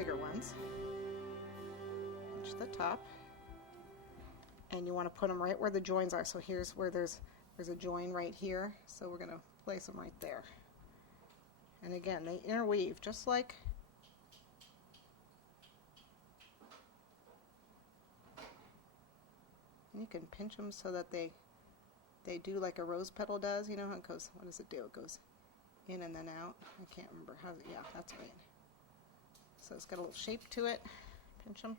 bigger ones. Pinch the top. And you want to put them right where the joins are. So here's where there's a join right here. So we're going to place them right there. And again, they interweave just like you can pinch them so that they do like a rose petal does. You know how it goes, what does it do? It goes in and then out. I can't remember how, yeah, that's right. So it's got a little shape to it. Pinch them.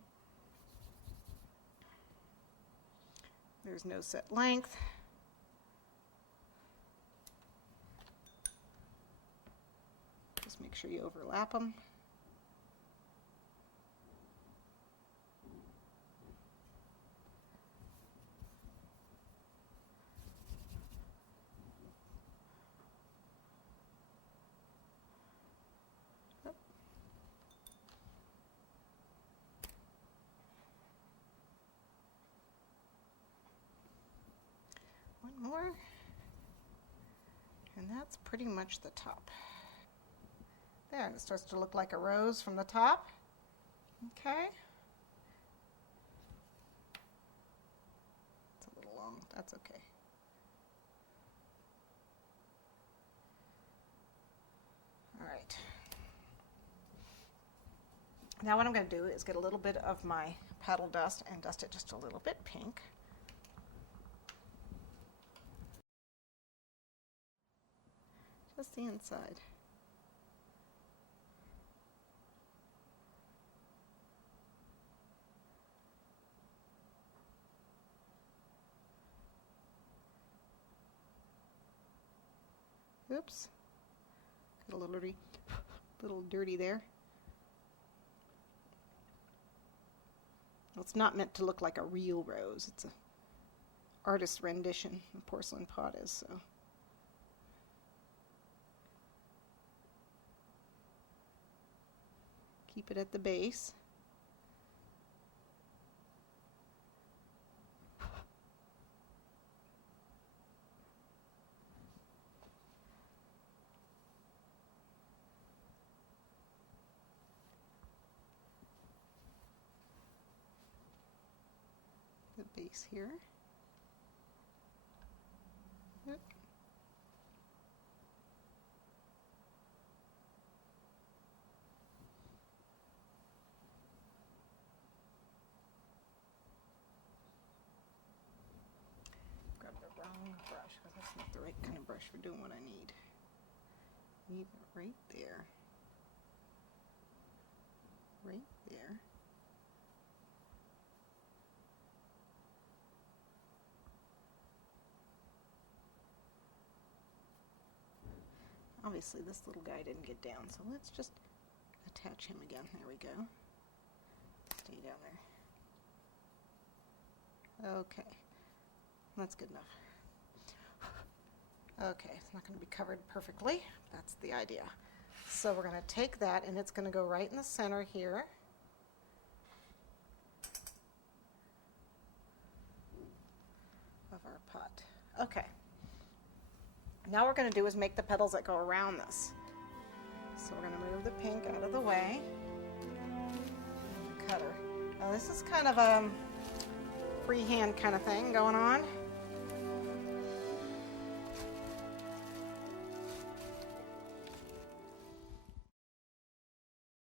There's no set length. Just make sure you overlap them. One more, and that's pretty much the top. There, and it starts to look like a rose from the top. Okay. It's a little long, that's okay. All right. Now what I'm going to do is get a little bit of my petal dust and dust it just a little bit pink. Just the inside. Oops. Got a little dirty there. Well, it's not meant to look like a real rose. It's an artist's rendition. A porcelain pot is, so. Keep it at the base. The base here. Yep. Wrong brush, because that's not the right kind of brush for doing what I need. Need it right there. Right there. Obviously this little guy didn't get down, so let's just attach him again. There we go. Stay down there. Okay. That's good enough. Okay, it's not going to be covered perfectly. That's the idea. So we're going to take that, and it's going to go right in the center here. Of our pot. Okay. Now what we're going to do is make the petals that go around this. So we're going to move the pink out of the way. Cutter. Now this is kind of a freehand kind of thing going on.